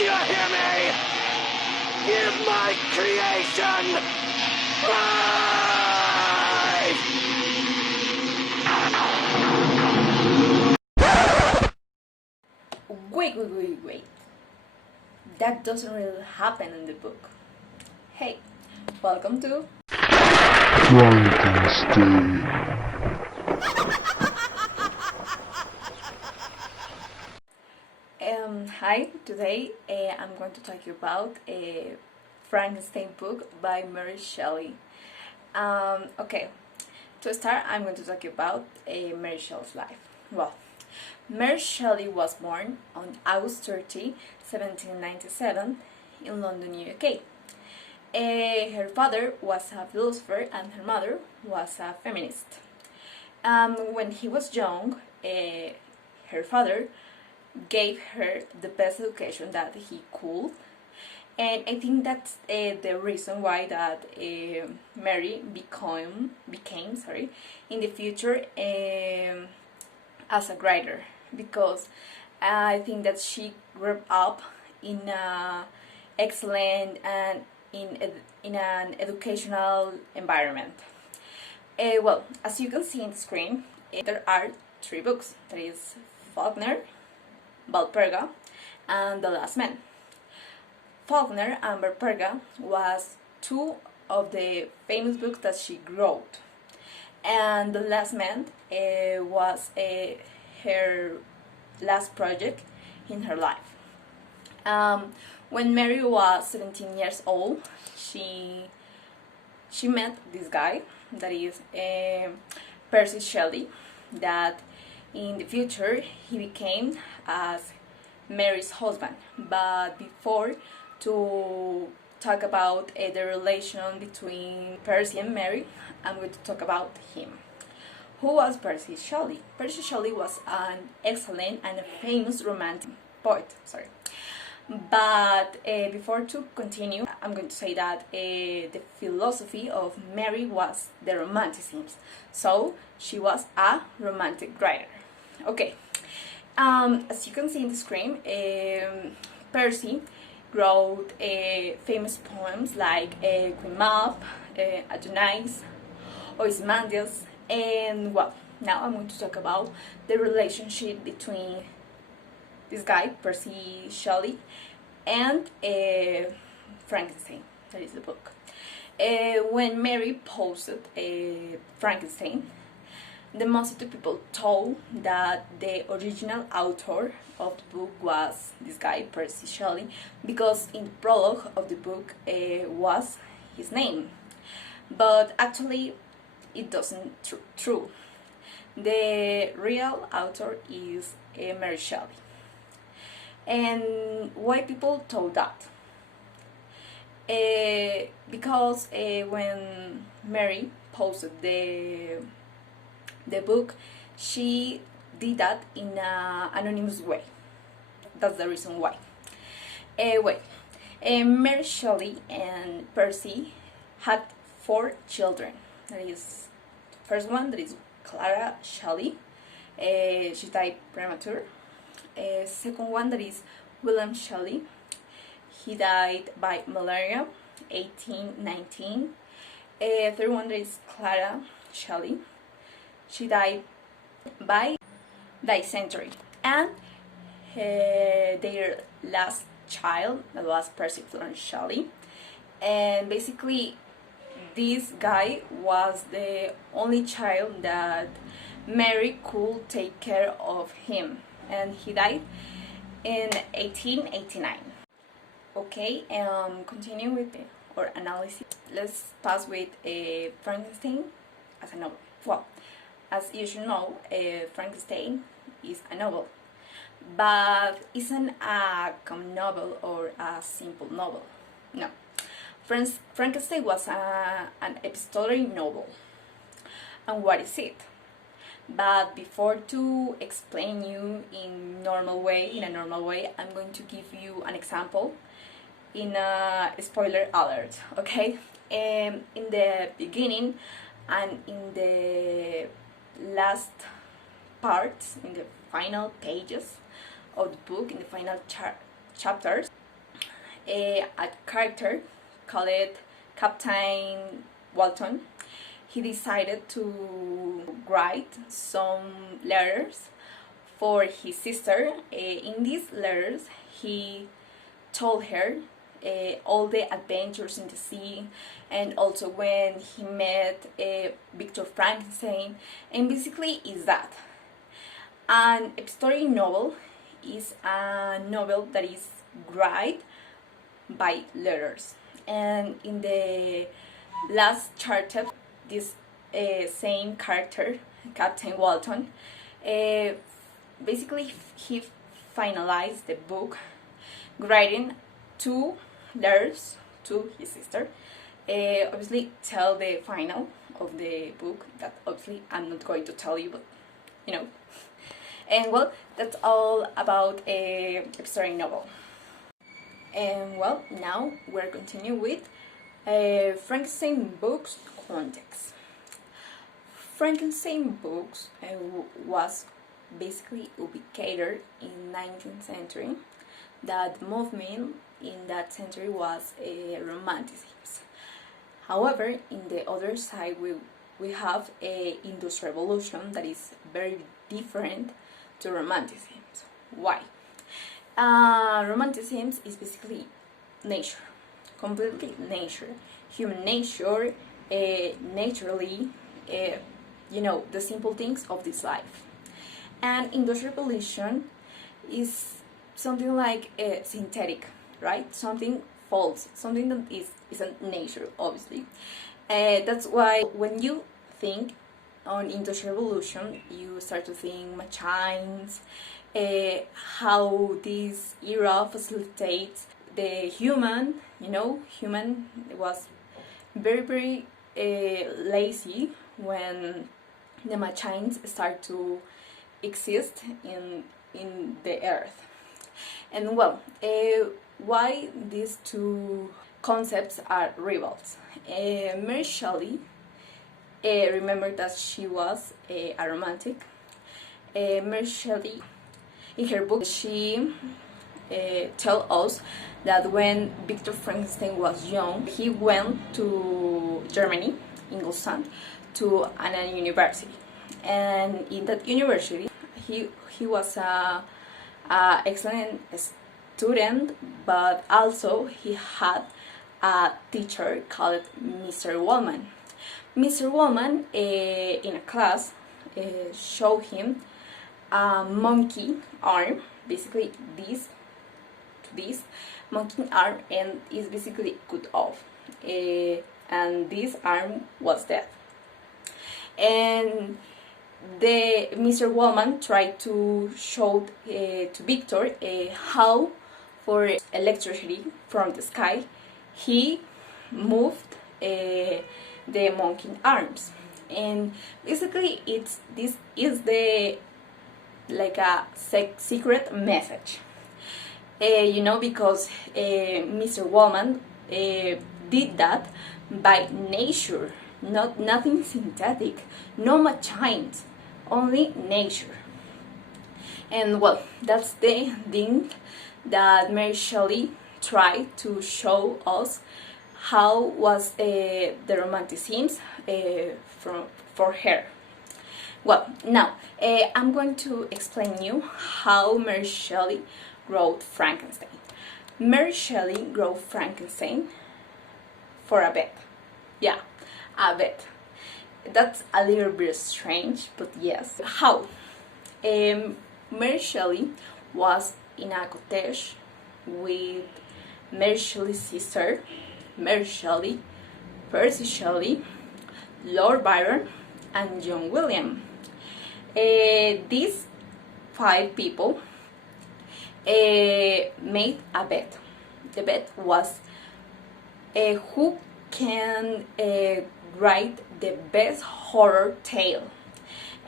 Do you hear me? Give my creation life! Wait. That doesn't really happen in the book. Hey, welcome to Frankenstein. Hi, today I'm going to talk about a Frankenstein book by Mary Shelley. Okay, to start, I'm going to talk about Mary Shelley's life. Well, Mary Shelley was born on August 30, 1797 in London, UK. Her father was a philosopher and her mother was a feminist. When he was young, her father gave her the best education that he could, and I think that's the reason why that Mary became in the future as a writer, because I think that she grew up in a excellent and in an educational environment. Well, as you can see in the screen, there are three books. There is Faulkner, Valperga, and The Last Man. Faulkner and Valperga was two of the famous books that she wrote, and The Last Man was her last project in her life. When Mary was 17 years old, she met this guy that is Percy Shelley, that in the future he became as Mary's husband. But before to talk about the relation between Percy and Mary, I'm going to talk about him. Who was Percy Shelley? Percy Shelley was an excellent and a famous romantic poet. But before to continue, I'm going to say that the philosophy of Mary was the Romanticism. So she was a romantic writer. Okay, as you can see in the screen, Percy wrote famous poems like Queen Mab, Adonais, Ozymandias, and well, now I'm going to talk about the relationship between this guy, Percy Shelley, and Frankenstein, that is the book. When Mary posted Frankenstein, the most of the people told that the original author of the book was this guy, Percy Shelley, because in the prologue of the book was his name. But actually, it doesn't true. The real author is Mary Shelley. And why people told that? Because when Mary posted the book, she did that in an anonymous way. That's the reason why. Mary Shelley and Percy had 4 children. That is, first one, that is Clara Shelley. She died premature. Second one, that is William Shelley. He died by malaria, 1819. Third one, that is Clara Shelley. She died by dysentery. And their last child, that was Percy Florence Shelley. And basically, this guy was the only child that Mary could take care of him, and he died in 1889. Okay, continue with our analysis. Let's pass with Frankenstein as a novel. Well, as you should know, Frankenstein is a novel, but isn't a common novel or a simple novel. No. Frankenstein was an epistolary novel. And what is it? But before to explain you in a normal way, I'm going to give you an example in a spoiler alert, okay? In the beginning and in the last parts, in the final pages of the book, in the final chapters, a character called Captain Walton. He decided to write some letters for his sister. In these letters, he told her all the adventures in the sea, and also when he met Victor Frankenstein, and basically is that. An epistory novel is a novel that is written by letters, and in the last chapter, this same character, Captain Walton, basically he finalized the book writing 2 letters to his sister. Obviously tell the final of the book, that obviously I'm not going to tell you, but you know. And well, that's all about a story novel. And well, now we're continuing with Frankenstein books context. Frankenstein books was basically ubicated in 19th century. That movement in that century was romanticism. However, in the other side, we have a industrial revolution that is very different to romanticism. Why? Romanticism is basically nature, completely nature, human nature, naturally, the simple things of this life. And industrial revolution is something like synthetic, right? Something false, something that isn't nature, obviously. That's why when you think on industrial revolution, you start to think machines, how this era facilitates the human. Human was very, very lazy when the machines start to exist in the earth. And well, why these two concepts are rivals? Mary Shelley, remember that she was a romantic. Mary Shelley, in her book, she tells us that when Victor Frankenstein was young, he went to Germany, Ingolstadt, to an university. And in that university, he was a excellent student, but also he had a teacher called Mr. Wallman. Mr. Wallman, in a class, showed him a monkey arm, basically this monkey arm, and is basically cut off, and this arm was dead. And Mr. Wallman tried to show to Victor how, for electricity from the sky, he moved the monkey arms. And basically, this is the like a secret message, because Mr. Wallman did that by nature, nothing synthetic, no machines, only nature. And well, that's the thing that Mary Shelley tried to show us, how was the romanticism for her. Well, now I'm going to explain you how Mary Shelley wrote Frankenstein. Mary Shelley wrote Frankenstein for a bet. Yeah, a bet. That's a little bit strange, but yes. How? Mary Shelley was in a cottage with Mary Shelley's sister, Mary Shelley, Percy Shelley, Lord Byron, and John William. These 5 people made a bet. The bet was who can write the best horror tale,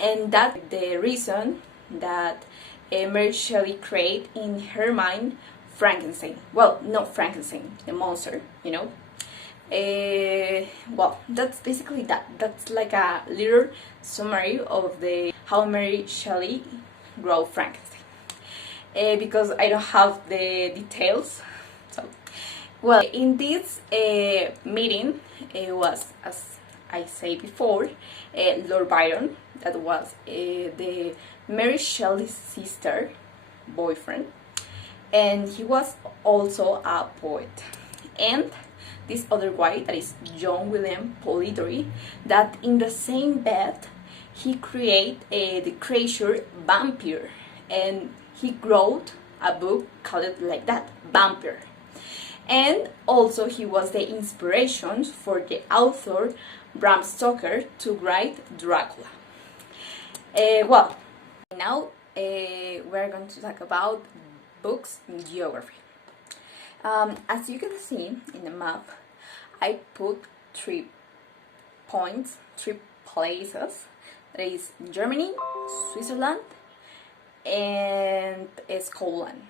and that's the reason that Mary Shelley created in her mind Frankenstein. Well, not Frankenstein, the monster, well, that's basically that. That's like a little summary of the how Mary Shelley wrote Frankenstein. Because I don't have the details, So, well, in this meeting was, as I say before, Lord Byron, that was the Mary Shelley's sister, boyfriend, and he was also a poet. And this other guy, that is John William Polidori, that in the same bed he created the creature vampire, and he wrote a book called like that, Vampire. And also he was the inspiration for the author Bram Stoker to write Dracula. Well, now we're going to talk about books in geography. As you can see in the map, I put 3 points, 3 places. That is Germany, Switzerland, and Scotland.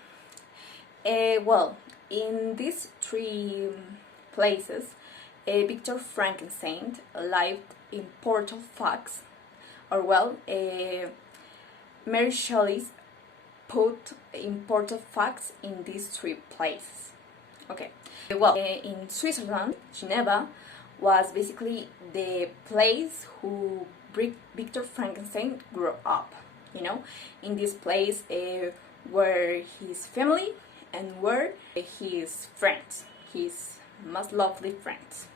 Well, in these 3 places, Victor Frankenstein lived in Port of Fox, or well, Mary Shelley put important facts in these 3 places. Okay, well, in Switzerland, Geneva was basically the place who Victor Frankenstein grew up. You know, in this place were his family and were his friends, his most lovely friends.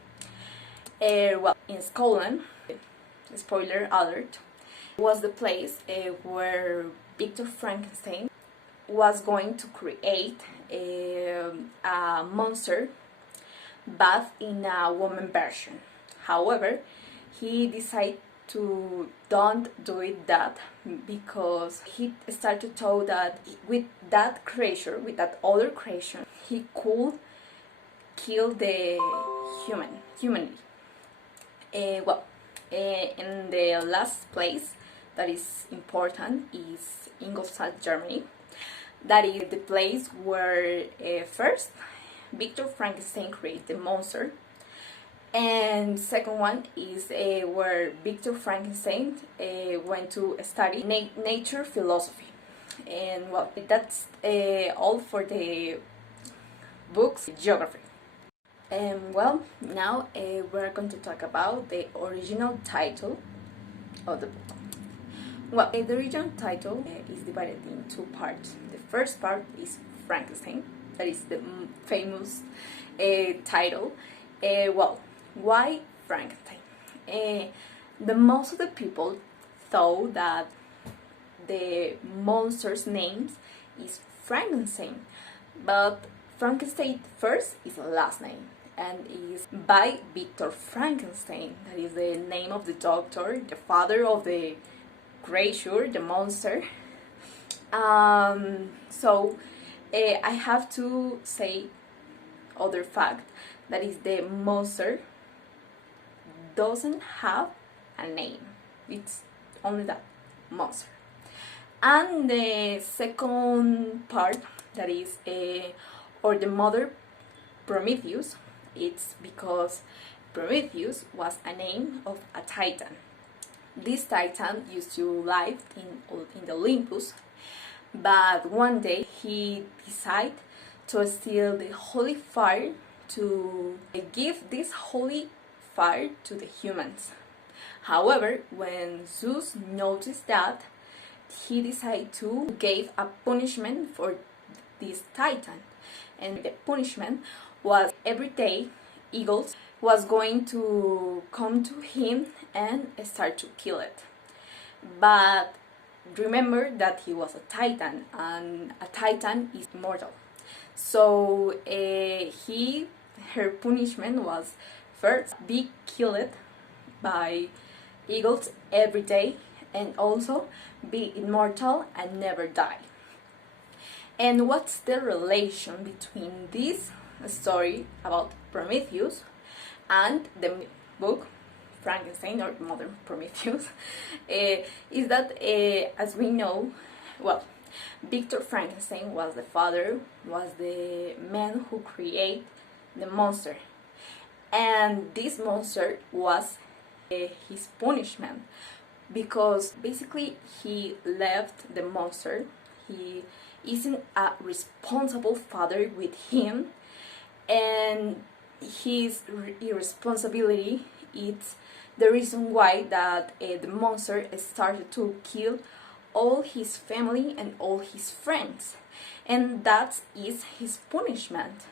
Well, in Scotland, spoiler alert, was the place where Victor Frankenstein was going to create a monster, but in a woman version. However, he decided to don't do it that, because he started to thought that with that creature, with that other creation, he could kill the humanity. Well, in the last place that is important is Ingolstadt, Germany. That is the place where first Victor Frankenstein created the monster, and second one is where Victor Frankenstein went to study nature philosophy. And well, that's all for the books geography. Well, now we're going to talk about the original title of the book. Well, the original title is divided in 2 parts. The first part is Frankenstein, that is the famous title. Well, why Frankenstein? The most of the people thought that the monster's name is Frankenstein, but Frankenstein first is the last name, and is by Victor Frankenstein. That is the name of the doctor, the father of the creature, the monster. So I have to say other fact, that is the monster doesn't have a name. It's only that, monster. And the second part, that is or the mother Prometheus, it's because Prometheus was a name of a titan. This titan used to live in the Olympus, but one day he decided to steal the holy fire to give this holy fire to the humans. However, when Zeus noticed that, he decided to give a punishment for this titan, and the punishment was every day eagles was going to come to him and start to kill it. But remember that he was a titan, and a titan is immortal. So her punishment was first be killed by eagles every day, and also be immortal and never die. And what's the relation between this story about Prometheus and the book Frankenstein, or Modern Prometheus? Is that, as we know, well, Victor Frankenstein was the father, was the man who created the monster, and this monster was his punishment, because basically he left the monster. He isn't a responsible father with him, and his irresponsibility is the reason why that the monster started to kill all his family and all his friends, and that is his punishment,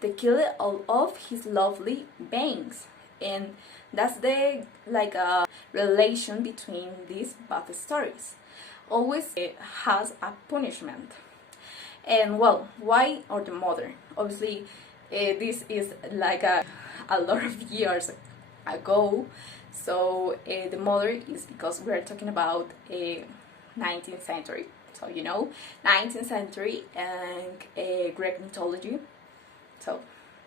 the killing of his lovely beings. And that's the like a relation between these both stories. Always has a punishment. And well, why or the mother? Obviously, this is like a lot of years ago. So the mother is because we are talking about 19th century. So you know, 19th century and Greek mythology. So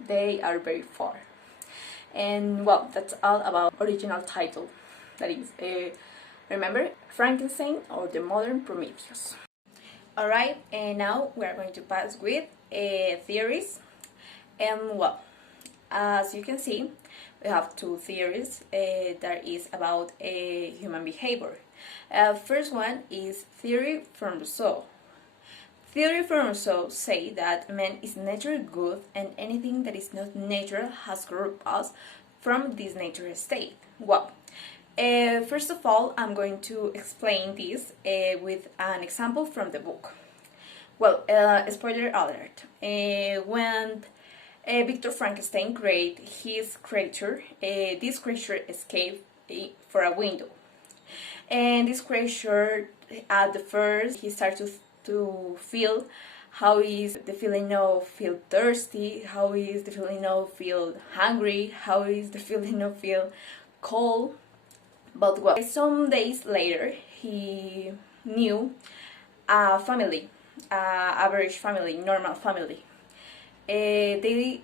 they are very far. And well, that's all about original title. That is, remember, Frankenstein or the Modern Prometheus. Alright, and now we are going to pass with theories. And well, as you can see, we have two theories that is about human behavior. First one is theory from Rousseau. Theory from Rousseau say that man is naturally good and anything that is not natural has corrupted us from this natural state. Well, first of all, I'm going to explain this with an example from the book. Well, spoiler alert. When Victor Frankenstein created his creature, this creature escaped for a window. And this creature, at the first, he started to feel how is the feeling of feel thirsty, how is the feeling of feel hungry, how is the feeling of feel cold. But well, some days later he knew a family, average family, normal family. They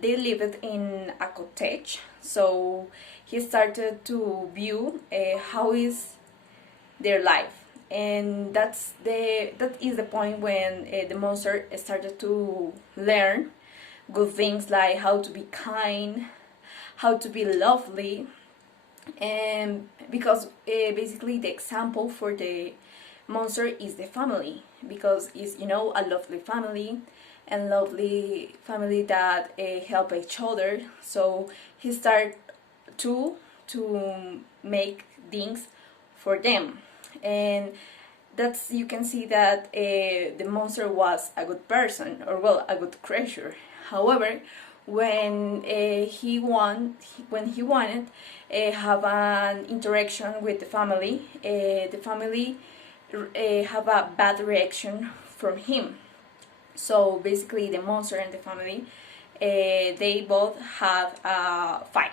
lived in a cottage, so he started to view how is their life. And that is the point when the monster started to learn good things like how to be kind, how to be lovely, and because basically the example for the monster is the family, because it's, you know, a lovely family and lovely family that help each other. So he started to make things for them. And that's, you can see that the monster was a good person, or well, a good creature. However, when he wanted have an interaction with the family have a bad reaction from him. So basically the monster and the family they both have a fight.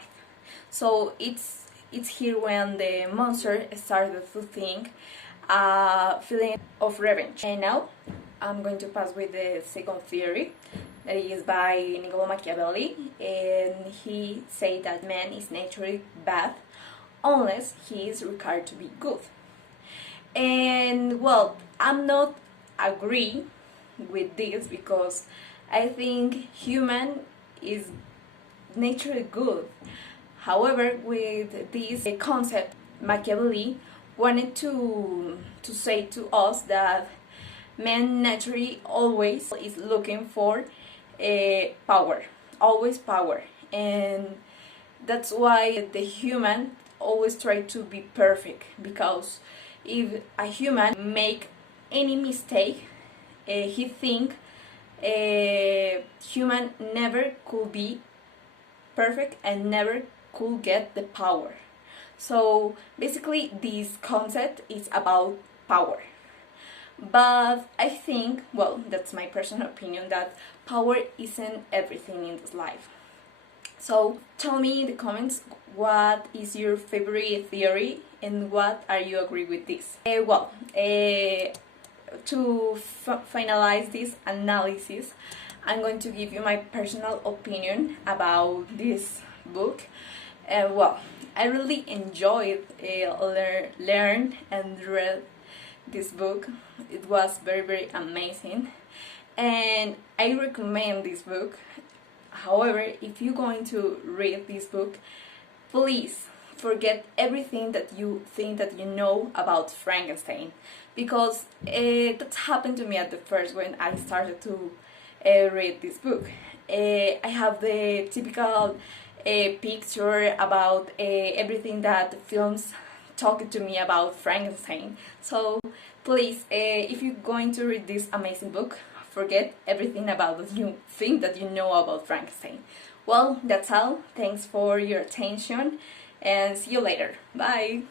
So it's here when the monster started to think feeling of revenge. And now I'm going to pass with the second theory, that is by Niccolo Machiavelli, and he said that man is naturally bad unless he is required to be good. And well, I'm not agree with this, because I think human is naturally good. However, with this concept, Machiavelli wanted to say to us that man naturally always is looking for power, always power, and that's why the human always try to be perfect, because if a human make any mistake, he think human never could be perfect and never could get the power. So basically this concept is about power. But I think, well, that's my personal opinion, that power isn't everything in this life. So tell me in the comments what is your favorite theory and what are you agree with this. To finalize this analysis, I'm going to give you my personal opinion about this book. I really enjoyed learn and read this book. It was very, very amazing, and I recommend this book. However, if you're going to read this book, please forget everything that you think that you know about Frankenstein, because that happened to me at the first when I started to read this book. I have the typical picture about everything that films talk to me about Frankenstein. So please, if you're going to read this amazing book, forget everything about the new thing that you know about Frankenstein. Well, that's all. Thanks for your attention and see you later. Bye!